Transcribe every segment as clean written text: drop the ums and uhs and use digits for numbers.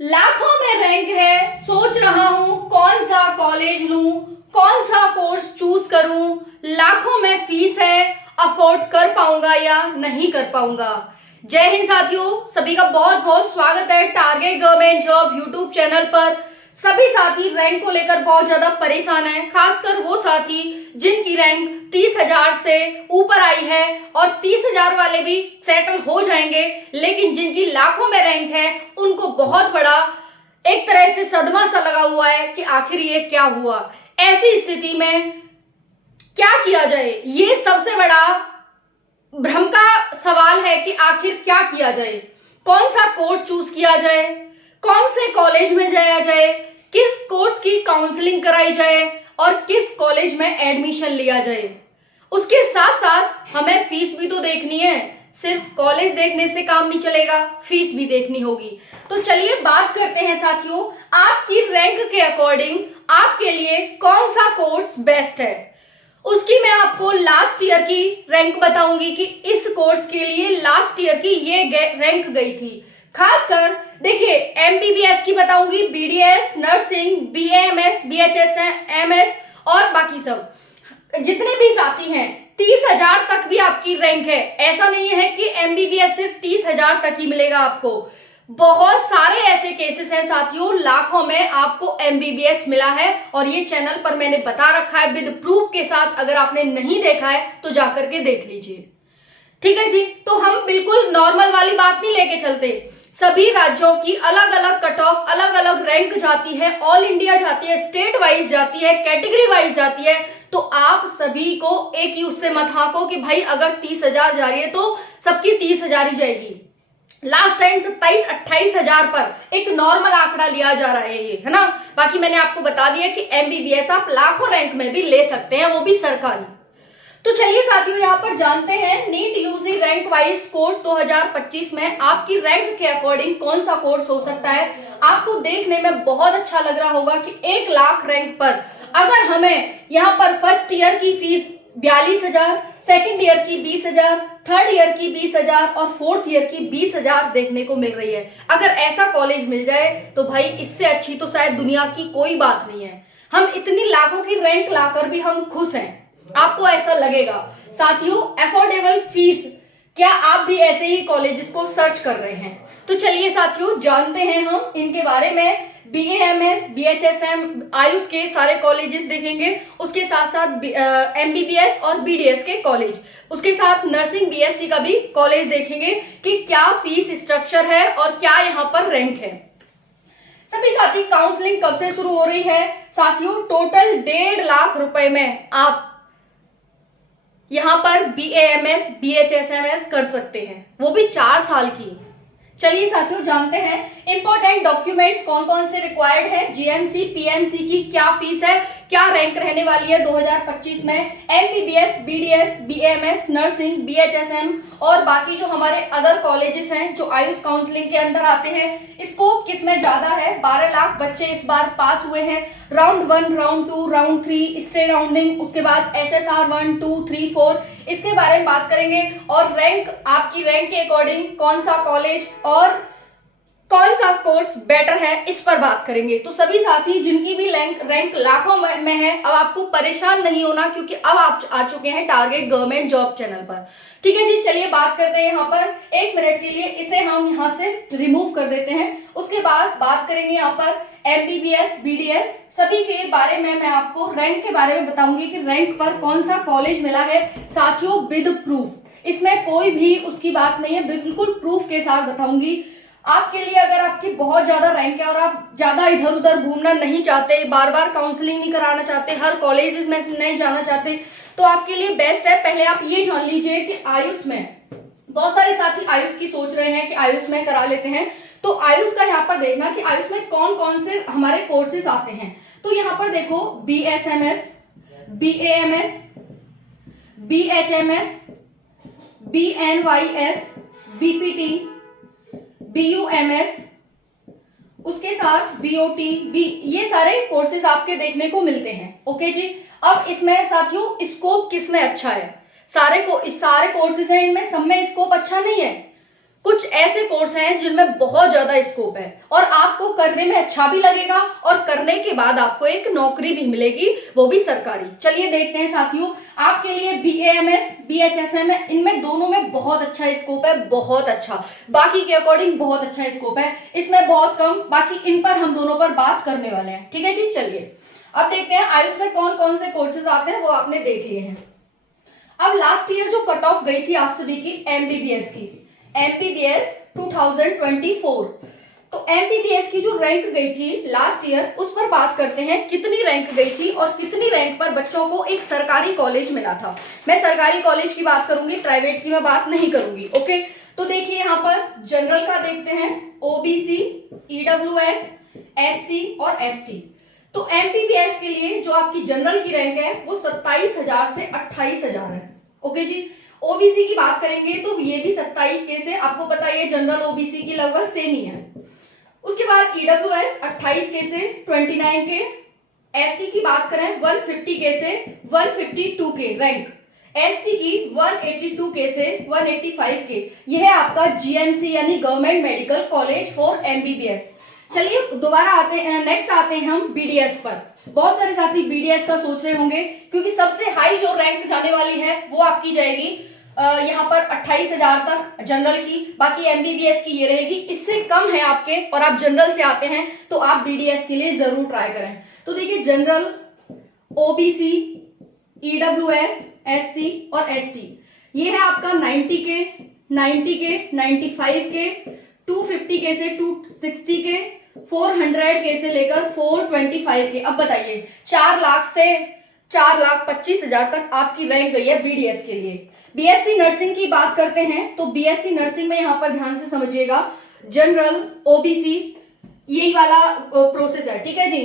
लाखों में रैंक है, सोच रहा हूँ कौन सा कॉलेज लूं, कौन सा कोर्स चूज करूं। लाखों में फीस है, अफोर्ड कर पाऊंगा या नहीं कर पाऊंगा। जय हिंद साथियों, सभी का बहुत बहुत स्वागत है target government job YouTube channel पर। सभी साथी रैंक को लेकर बहुत ज्यादा परेशान हैं, खासकर वो साथी जिनकी रैंक 30,000 से ऊपर आई है और 30,000 वाले भी सेटल हो जाएंगे, लेकिन जिनकी लाखों में रैंक है उनको बहुत बड़ा एक तरह से सदमा सा लगा हुआ है कि आखिर ये क्या हुआ। ऐसी स्थिति में क्या किया जाए, ये सबसे बड़ा भ्रम का सवाल है कि आखिर क्या किया जाए, कौन सा कोर्स चूज किया जाए, कौन से कॉलेज में जाया जाए, किस कोर्स की काउंसलिंग कराई जाए और किस कॉलेज में एडमिशन लिया जाए। उसके साथ साथ हमें फीस भी तो देखनी है, सिर्फ कॉलेज देखने से काम नहीं चलेगा, फीस भी देखनी होगी। तो चलिए बात करते हैं साथियों, आपकी रैंक के अकॉर्डिंग आपके लिए कौन सा कोर्स बेस्ट है। उसकी मैं आपको लास्ट ईयर की रैंक बताऊंगी कि इस कोर्स के लिए लास्ट ईयर की ये रैंक गई थी। खासकर देखिए, एमबीबीएस की बताऊंगी, बीडीएस, नर्सिंग, बीएएमएस, बीएचएसएमएस और बाकी सब जितने भी साथी हैं 30,000 तक भी आपकी रैंक है। ऐसा नहीं है कि एमबीबीएस सिर्फ 30,000 तक ही मिलेगा आपको। बहुत सारे ऐसे केसेस हैं साथियों, लाखों में आपको एमबीबीएस मिला है और ये चैनल पर मैंने बता रखा है विद प्रूफ के साथ। अगर आपने नहीं देखा है तो जाकर के देख लीजिए, ठीक है जी। तो हम बिल्कुल नॉर्मल वाली बात नहीं लेके चलते, सभी राज्यों की अलग अलग कट ऑफ, अलग अलग रैंक जाती है, ऑल इंडिया जाती है, स्टेट वाइज जाती है, कैटेगरी वाइज जाती है। तो आप सभी को एक ही उससे मत हाको कि भाई अगर 30,000 जा रही है तो सबकी 30,000 ही जाएगी। लास्ट टाइम 27-28,000 पर एक नॉर्मल आंकड़ा लिया जा रहा है, ये है ना। बाकी मैंने आपको बता दिया कि एमबीबीएस आप लाखों रैंक में भी ले सकते हैं, वो भी सरकारी। तो चलिए साथियों, यहाँ पर जानते हैं NEET UG rank wise course 2025 में आपकी रैंक के अकॉर्डिंग कौन सा कोर्स हो सकता है। आपको देखने में बहुत अच्छा लग रहा होगा कि 1 लाख रैंक पर अगर हमें यहाँ पर फर्स्ट ईयर की फीस 42,000, सेकेंड ईयर की 20,000, थर्ड ईयर की 20,000 और फोर्थ ईयर की 20,000 देखने को मिल रही है। अगर ऐसा कॉलेज मिल जाए तो भाई इससे अच्छी तो शायद दुनिया की कोई बात नहीं है। हम इतनी लाखों की रैंक लाकर भी हम खुश हैं, आपको ऐसा लगेगा। साथियों, अफोर्डेबल फीस, क्या आप भी ऐसे ही कॉलेजेस को सर्च कर रहे हैं? तो चलिए साथियों, जानते हैं हम इनके बारे में। बीएएमएस, बीएचएसएम, आयुष के सारे कॉलेजेस देखेंगे, उसके साथ साथ एमबीबीएस और बीडीएस के कॉलेज, उसके साथ नर्सिंग बीएससी का भी कॉलेज देखेंगे कि क्या फीस स्ट्रक्चर है और क्या यहाँ पर रैंक है। सभी साथी, काउंसलिंग कब से शुरू हो रही है साथियों? टोटल 1.5 लाख रुपए में आप यहां पर बीएएमएस, बीएचएसएमएस कर सकते हैं, वो भी 4 साल की। चलिए साथियों, जानते हैं इंपॉर्टेंट डॉक्यूमेंट्स कौन कौन से रिक्वायर्ड है। जीएमसी, पीएमसी की क्या फीस है, क्या रैंक रहने वाली है 2025 में। एमबीबीएस, बीडीएस, बीएमएस, नर्सिंग, बीएचएसएम और बाकी जो हमारे अदर कॉलेजेस हैं जो आयुष काउंसलिंग के अंदर आते हैं, स्कोप किसमें ज्यादा है। 12 लाख बच्चे इस बार पास हुए हैं। Round 1, round 2, round 3, stay rounding, उसके बाद एसएसआर 1, 2, 3, 4, इसके बारे में बात करेंगे। और रैंक, आपकी रैंक के अकॉर्डिंग कौन सा कॉलेज और कौन सा कोर्स बेटर है, इस पर बात करेंगे। तो सभी साथी जिनकी भी रैंक लाखों में है, अब आपको परेशान नहीं होना, क्योंकि अब आप आ चुके हैं टारगेट गवर्नमेंट जॉब चैनल पर, ठीक है जी। चलिए बात करते हैं यहाँ पर 1 मिनट के लिए, इसे हम यहाँ से रिमूव कर देते हैं। उसके बाद बात करेंगे यहाँ पर एमबीबीएस, बीडीएस, सभी के बारे में मैं आपको रैंक के बारे में बताऊंगी कि रैंक पर कौन सा कॉलेज मिला है साथियों, विद प्रूफ। इसमें कोई भी उसकी बात नहीं है, बिल्कुल प्रूफ के साथ बताऊंगी आपके लिए। अगर आपकी बहुत ज्यादा रैंक है और आप ज्यादा इधर उधर घूमना नहीं चाहते, बार बार काउंसलिंग नहीं कराना चाहते, हर कॉलेजेस में नहीं जाना चाहते, तो आपके लिए बेस्ट है। पहले आप ये जान लीजिए कि आयुष में, बहुत सारे साथी आयुष की सोच रहे हैं कि आयुष में करा लेते हैं, तो आयुष का यहाँ पर देखना कि आयुष में कौन कौन से हमारे कोर्सेज आते हैं। तो यहाँ पर देखो, BSMS, BAMS, BHMS, BNYS, BPT, BUMS, उसके साथ बीओटी, ये सारे कोर्सेज आपके देखने को मिलते हैं। ओके जी। अब इसमें साथियों स्कोप किसमें अच्छा है? सारे कोर्सेज हैं, इनमें सब में स्कोप अच्छा नहीं है। कुछ ऐसे कोर्स हैं जिनमें बहुत ज्यादा स्कोप है और आपको करने में अच्छा भी लगेगा और करने के बाद आपको एक नौकरी भी मिलेगी, वो भी सरकारी। चलिए देखते हैं साथियों, आपके लिए BAMS BHSM है, इनमें दोनों में बहुत अच्छा स्कोप है, बहुत अच्छा, बाकी के अकॉर्डिंग बहुत अच्छा स्कोप है, इसमें बहुत कम, बाकी इन पर हम दोनों पर बात करने वाले हैं। ठीक है जी, चलिए अब देखते हैं आयुष में कौन कौन से कोर्सेज आते हैं, वो आपने देख लिए हैं। अब लास्ट ईयर जो कट ऑफ गई थी आप सभी की MBBS की, MBBS 2024, तो MBBS की जो रैंक गई थी लास्ट ईयर, उस पर बात करते हैं कितनी रैंक गई थी और कितनी रैंक पर बच्चों को एक सरकारी कॉलेज मिला था। मैं सरकारी कॉलेज की बात करूंगी, प्राइवेट की मैं बात नहीं करूंगी। ओके, तो देखिए यहाँ पर जनरल का देखते हैं, OBC, EWS, SC और ST। तो MBBS के लिए जो आपकी जनरल की रैंक है वो 27,000 से 28,000 है। ओके जी, ओबीसी की बात करेंगे तो ये भी 27 के से, आपको पता है जनरल ओबीसी की लगभग सेम ही है। उसके बाद ईडब्ल्यूएस 28 के से 29 के, एससी की बात करें 150 के से 152 के रैंक, एसटी की 182 के से 185 के। यह है आपका जीएमसी यानी government medical college for MBBS. चलिए दोबारा आते हैं, नेक्स्ट आते हैं हम बीडीएस पर। बहुत सारे साथी बीडीएस का सोच रहे होंगे क्योंकि सबसे हाई जो रैंक जाने वाली है वो आपकी जाएगी यहाँ पर 28,000 तक जनरल की, बाकी एमबीबीएस की ये रहेगी, इससे कम है आपके और आप जनरल से आते हैं तो आप बीडीएस के लिए जरूर ट्राई करें। तो देखिए जनरल, ओबीसी, ईडब्ल्यूएस, एससी और एसटी, ये है आपका 90 के, 90 के, 95 के, 250 के से 260 के, 400 के से लेकर 425 के। अब बताइए 4 लाख से 4,25,000 तक आपकी रैंक गई है बीडीएस के लिए। बीएससी नर्सिंग की बात करते हैं तो बीएससी नर्सिंग में यहां पर ध्यान से समझिएगा, जनरल, ओबीसी, यही वाला प्रोसेस है, ठीक है जी।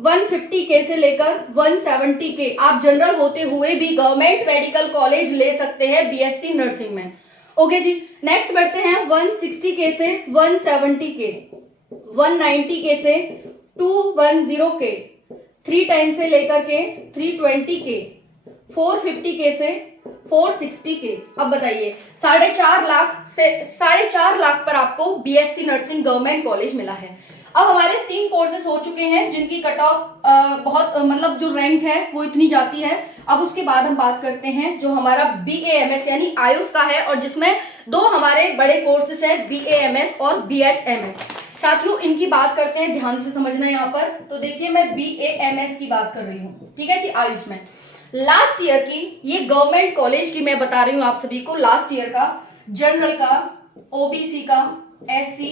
150 के से लेकर 170 के आप जनरल होते हुए भी गवर्नमेंट मेडिकल कॉलेज ले सकते हैं बीएससी नर्सिंग में। ओके जी, नेक्स्ट बढ़ते हैं 160 के से 170 के, 190 के से 210 के, 310 से लेकर के 320 के, 450 के से 460 के। अब बताइए 4.5 लाख से 4.5 लाख पर आपको बीएससी नर्सिंग गवर्नमेंट कॉलेज मिला है। अब हमारे 3 कोर्सेज हो चुके हैं जिनकी कट ऑफ बहुत मतलब जो रैंक है वो इतनी जाती है। अब उसके बाद हम बात करते हैं जो हमारा BAMS यानी आयुष का है और जिसमें 2 हमारे बड़े कोर्सेज हैं, BAMS और BHMS। साथियों इनकी बात करते हैं, ध्यान से समझना यहाँ पर। तो देखिए मैं BAMS की बात कर रही हूँ, ठीक है जी। आयुष में लास्ट ईयर की, ये गवर्नमेंट कॉलेज की मैं बता रही हूँ आप सभी को, लास्ट ईयर का जनरल का, ओबीसी का, एससी,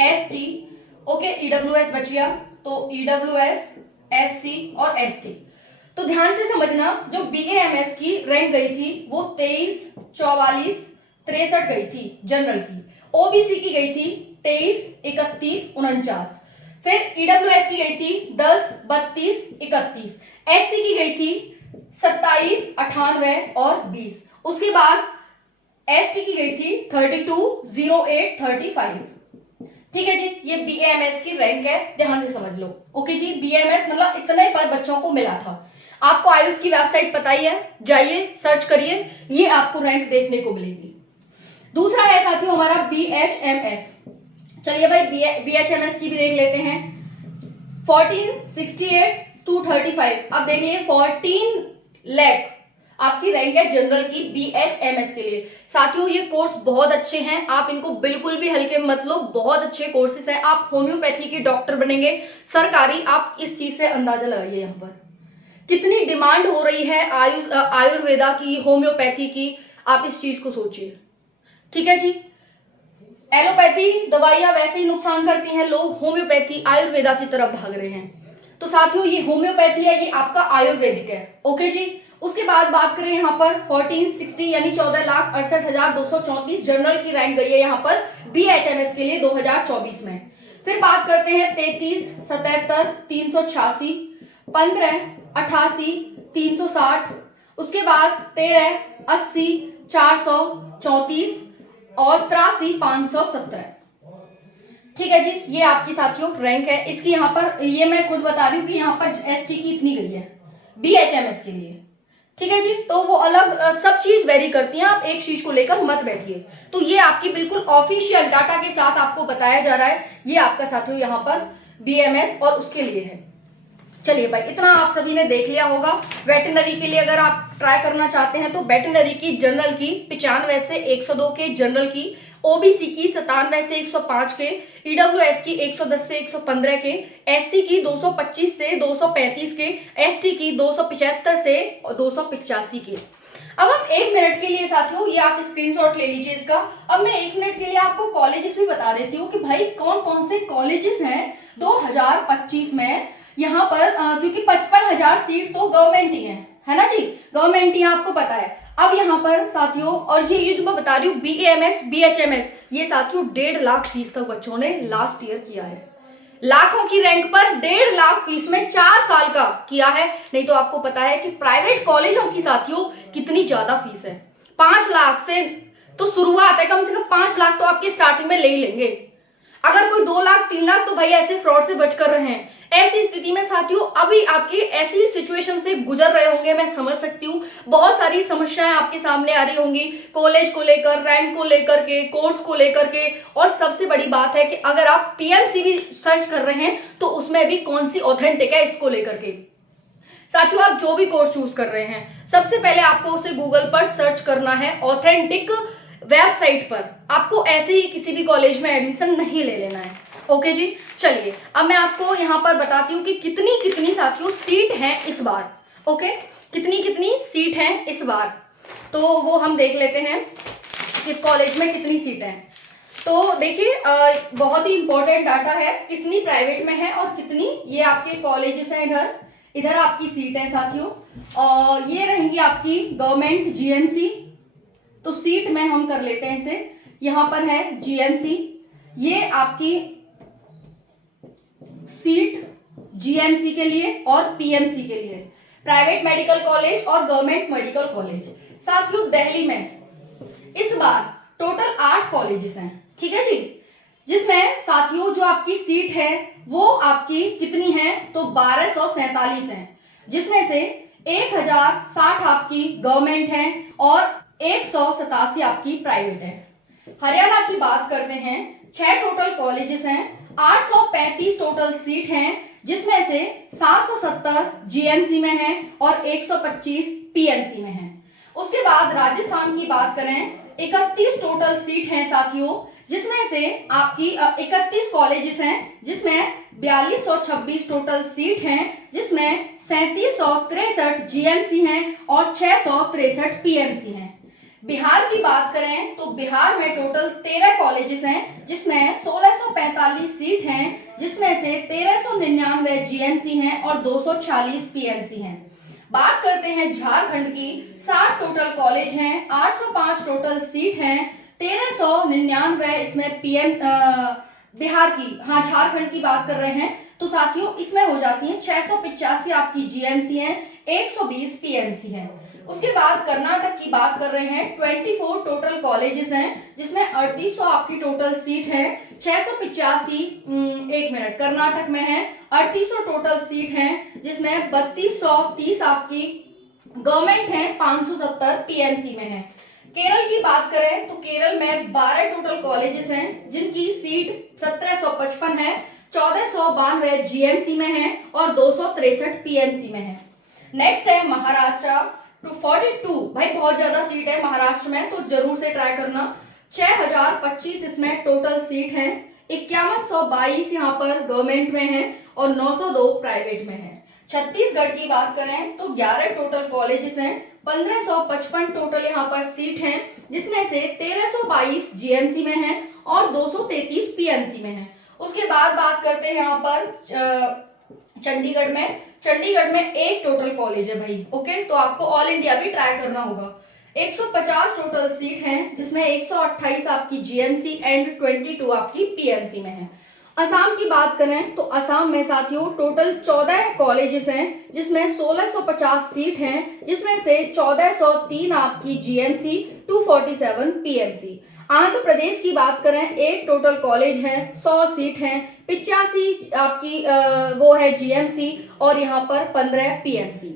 एसटी, ओके, ईडब्ल्यूएस बचिया, तो ईडब्ल्यूएस, एससी और एसटी। तो ध्यान से समझना, जो BAMS की रैंक गई थी वो 23, 44, 63 गई थी जनरल की। ओबीसी की गई थी 23, 31, 49। फिर ईडब्ल्यूएस की गई थी 10, 32, 31। एससी की गई थी 27, 98 और 20। उसके बाद एसटी की गई थी 32, 08, 35। ठीक है जी, ये BAMS की रैंक है, ध्यान से समझ लो। ओके जी, BAMS मतलब इतने पर बच्चों को मिला था। आपको आयुष की वेबसाइट पता ही है, जाइए सर्च करिए, ये आपको रैंक देखने को मिलेगी। दूसरा है साथियों हमारा BHMS। चलिए भाई BHMS की भी देख लेते हैं। 1468 to 35। अब देखिए 14 लाख आपकी रैंक है जनरल की BHMS के लिए। साथियों ये कोर्स बहुत अच्छे हैं, आप इनको बिल्कुल भी हल्के मत लो, बहुत अच्छे कोर्सेज हैं। आप होम्योपैथी के डॉक्टर बनेंगे सरकारी, आप इस चीज से अंदाजा लगाइए यहाँ पर कितनी डिमांड हो रही है आयुर्वेदा की, होम्योपैथी की, आप इस चीज को सोचिए। ठीक है जी, एलोपैथी दवाइयां वैसे ही नुकसान करती हैं, लोग होम्योपैथी आयुर्वेदा की तरफ भाग रहे हैं। तो साथियों ये होम्योपैथी है, ये आपका आयुर्वेदिक है। ओके जी, उसके बाद बात करें यहाँ पर 1460 यानी 14,68,234 जनरल की रैंक गई है यहाँ पर BHMS के लिए 2024 में। फिर बात करते हैं 33, 77, 386, 15, 88, 360, उसके बाद 13, 80, 434 और 83, 517। ठीक है जी, ये आपकी साथियों रैंक है। इसकी यहाँ पर ये मैं खुद बता रही हूँ कि यहाँ पर ST की इतनी गई है BHMS के लिए। ठीक है जी। तो वो अलग सब चीज वेरी करती हैं, आप एक चीज को लेकर मत बैठिए। तो ये आपकी बिल्कुल ऑफिशियल डाटा के साथ आपको बताया जा रहा है, ये आपका साथियों यहाँ पर बीएमएस और उसके लिए है। चलिए भाई, इतना आप सभी ने देख लिया होगा। वेटनरी के लिए अगर आप ट्राई करना चाहते हैं तो वेटनरी की जनरल की 95 से 102 के जनरल की, ओबीसी की 97 से 105 के, ईडब्ल्यूएस की 110 से 115 के, एससी की 225 से 235 के, एसटी की 275 से 285 के। अब हम 1 मिनट के लिए साथियों, ये आप स्क्रीनशॉट ले लीजिए इसका। अब मैं 1 मिनट के लिए आपको कॉलेजेस भी बता देती हूँ कि भाई कौन कौन से कॉलेजेस हैं 2025 में यहाँ पर, क्योंकि 55,000 सीट तो गवर्नमेंट ही है ना जी, गवर्नमेंट ही आपको पता है। अब यहाँ पर साथियों, और ये जो मैं बता रही हूँ बीएमएस बीएचएमएस, ये साथियों 1.5 लाख फीस तक बच्चों ने लास्ट ईयर किया है। लाखों की रैंक पर 1.5 लाख फीस में 4 साल का किया है। नहीं तो आपको पता है कि प्राइवेट कॉलेजों की साथियों कितनी ज्यादा फीस है। 5 लाख से तो शुरुआत है, कम से कम 5 लाख तो आपके स्टार्टिंग में ले ही लेंगे। अगर कोई 2 लाख 3 लाख तो भाई ऐसे फ्रॉड से बच कर रहे हैं। ऐसी स्थिति में साथियों अभी आपकी ऐसी सिचुएशन से गुजर रहे होंगे, मैं समझ सकती हूँ। बहुत सारी समस्याएं आपके सामने आ रही होंगी, कॉलेज को लेकर, रैंक को लेकर के, कोर्स को लेकर के, और सबसे बड़ी बात है कि अगर आप पीएमसी भी सर्च कर रहे हैं तो उसमें भी कौन सी ऑथेंटिक है इसको लेकर के। साथियों आप जो भी कोर्स चूज कर रहे हैं, सबसे पहले आपको उसे गूगल पर सर्च करना है, ऑथेंटिक वेबसाइट पर। आपको ऐसे ही किसी भी कॉलेज में एडमिशन नहीं ले लेना है। ओके जी। चलिए अब मैं आपको यहाँ पर बताती हूँ कि कितनी कितनी साथियों सीट हैं इस बार। ओके, कितनी कितनी सीट हैं इस बार, तो वो हम देख लेते हैं किस कॉलेज में कितनी सीट हैं। तो देखिए बहुत ही इंपॉर्टेंट डाटा है, कितनी प्राइवेट में है और कितनी ये आपके कॉलेजेस हैं। इधर इधर आपकी सीट है साथियों, और ये रहेंगी आपकी गवर्नमेंट जीएमसी। तो सीट में हम कर लेते हैं इसे, यहाँ पर है जीएमसी, ये आपकी सीट जीएमसी के लिए और पीएमसी के लिए, प्राइवेट मेडिकल कॉलेज और गवर्नमेंट मेडिकल कॉलेज। साथियों दिल्ली में इस बार टोटल 8 कॉलेजेस हैं, ठीक है जी, जिसमें साथियों जो आपकी सीट है वो आपकी कितनी है तो 1247 है, जिसमें से 1060 आपकी गवर्नमेंट है और 187 आपकी प्राइवेट है। हरियाणा की बात करते हैं, 6 टोटल कॉलेजेस हैं, 835 टोटल सीट हैं, जिसमें से 770 जीएमसी में है और 125 पीएमसी में है। उसके बाद राजस्थान की बात करें, 31 टोटल सीट हैं साथियों, जिसमें से आपकी 31 कॉलेजेस हैं, जिसमें 4226 टोटल सीट हैं, जिसमें 3763 जीएमसी हैं और 663 पीएमसी हैं। बिहार की बात करें तो बिहार में टोटल 13 कॉलेजेस हैं, जिसमें 1645 सीट हैं, जिसमें से 1399 जीएमसी हैं और 246 पीएमसी हैं। बात करते हैं झारखंड की, 60 टोटल कॉलेज हैं, 805 टोटल सीट हैं, 1399 इसमें बिहार की, हाँ झारखंड की बात कर रहे हैं तो साथियों इसमें हो जाती है 685 आपकी जीएमसी हैं, 120 पीएमसी हैं। उसके बाद कर्नाटक की बात कर रहे हैं, 24 टोटल कॉलेजेस हैं, जिसमें 3800 आपकी टोटल सीट है, 685 एक मिनट कर्नाटक में है, 3800 टोटल सीट हैं, जिसमें 3230 आपकी गवर्नमेंट है, 570 पीएमसी में है। केरल की बात करें तो केरल में 12 टोटल कॉलेजेस हैं, जिनकी सीट 1755 है, 1492 जीएमसी में है और 263 पीएमसी में है। नेक्स्ट है महाराष्ट्र, 242, भाई बहुत ज्यादा सीट है महाराष्ट्र में, तो जरूर से ट्राई करना। 6025 इसमें टोटल सीट है, 5122 यहाँ पर गवर्नमेंट में है और 902 प्राइवेट में है। छत्तीसगढ़ की बात करें तो 11 टोटल कॉलेजेस हैं, 1555 टोटल यहाँ पर सीट हैं, जिसमें से 1322 जीएमसी में है और 233 पीएमसी में है। उसके बाद बात करते हैं यहाँ पर चंडीगढ़ में 1 टोटल कॉलेज है भाई। ओके, तो आपको ऑल इंडिया भी ट्राई करना होगा। 150 टोटल सीट हैं, जिसमें 128 आपकी जीएमसी एंड 22 आपकी पीएमसी में है। असम की बात करें तो असम में साथियों टोटल 14 कॉलेजेस हैं, जिसमें 1650 सीट हैं, जिसमें से 1403 आपकी जीएमसी, 247 पीएमसी। आंध्र प्रदेश की बात करें, 1 टोटल कॉलेज है, 100 सीट हैं, 85 आपकी वो है जीएमसी और यहाँ पर 15 पीएमसी।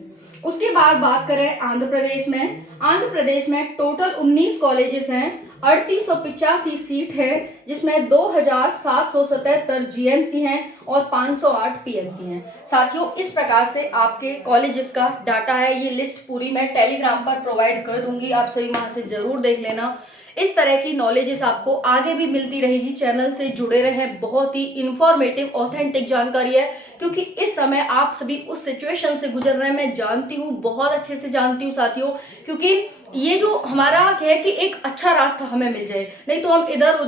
उसके बाद बात करें आंध्र प्रदेश में। आंध्र प्रदेश में टोटल 19 कॉलेजेस हैं, 3885 सीट है, जिसमें 2777 जीएमसी हैं और 508 पीएमसी हैं। साथियों, इस प्रकार से आपके कॉलेजेस का डाटा है। ये लिस्ट पूरी मैं टेलीग्राम पर प्रोवाइड कर दूंगी, आप सभी वहां से जरूर देख लेना। इस तरह की नॉलेजेस आपको आगे भी मिलती रहेगी। चैनल से जुड़े रहें, बहुत ही इंफॉर्मेटिव ऑथेंटिक जानकारी है, क्योंकि इस समय आप सभी उस सिचुएशन से गुजर रहे हैं। मैं जानती हूँ, बहुत अच्छे से जानती हूँ साथियों, क्योंकि ये जो हमारा है कि एक अच्छा रास्ता हमें मिल जाए, नहीं तो हम इधर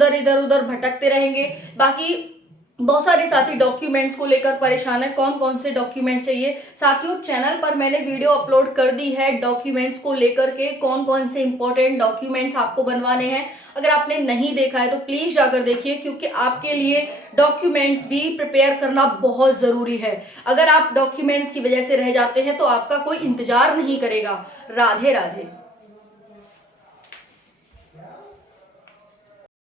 उधर भटकते रहेंगे। बाकी बहुत सारे साथी डॉक्यूमेंट्स को लेकर परेशान है, कौन कौन से डॉक्यूमेंट्स चाहिए। साथियों, चैनल पर मैंने वीडियो अपलोड कर दी है डॉक्यूमेंट्स को लेकर के, कौन कौन से इंपॉर्टेंट डॉक्यूमेंट्स आपको बनवाने हैं। अगर आपने नहीं देखा है तो प्लीज जाकर देखिए, क्योंकि आपके लिए डॉक्यूमेंट्स भी प्रिपेयर करना बहुत जरूरी है। अगर आप डॉक्यूमेंट्स की वजह से रह जाते हैं तो आपका कोई इंतजार नहीं करेगा। राधे राधे।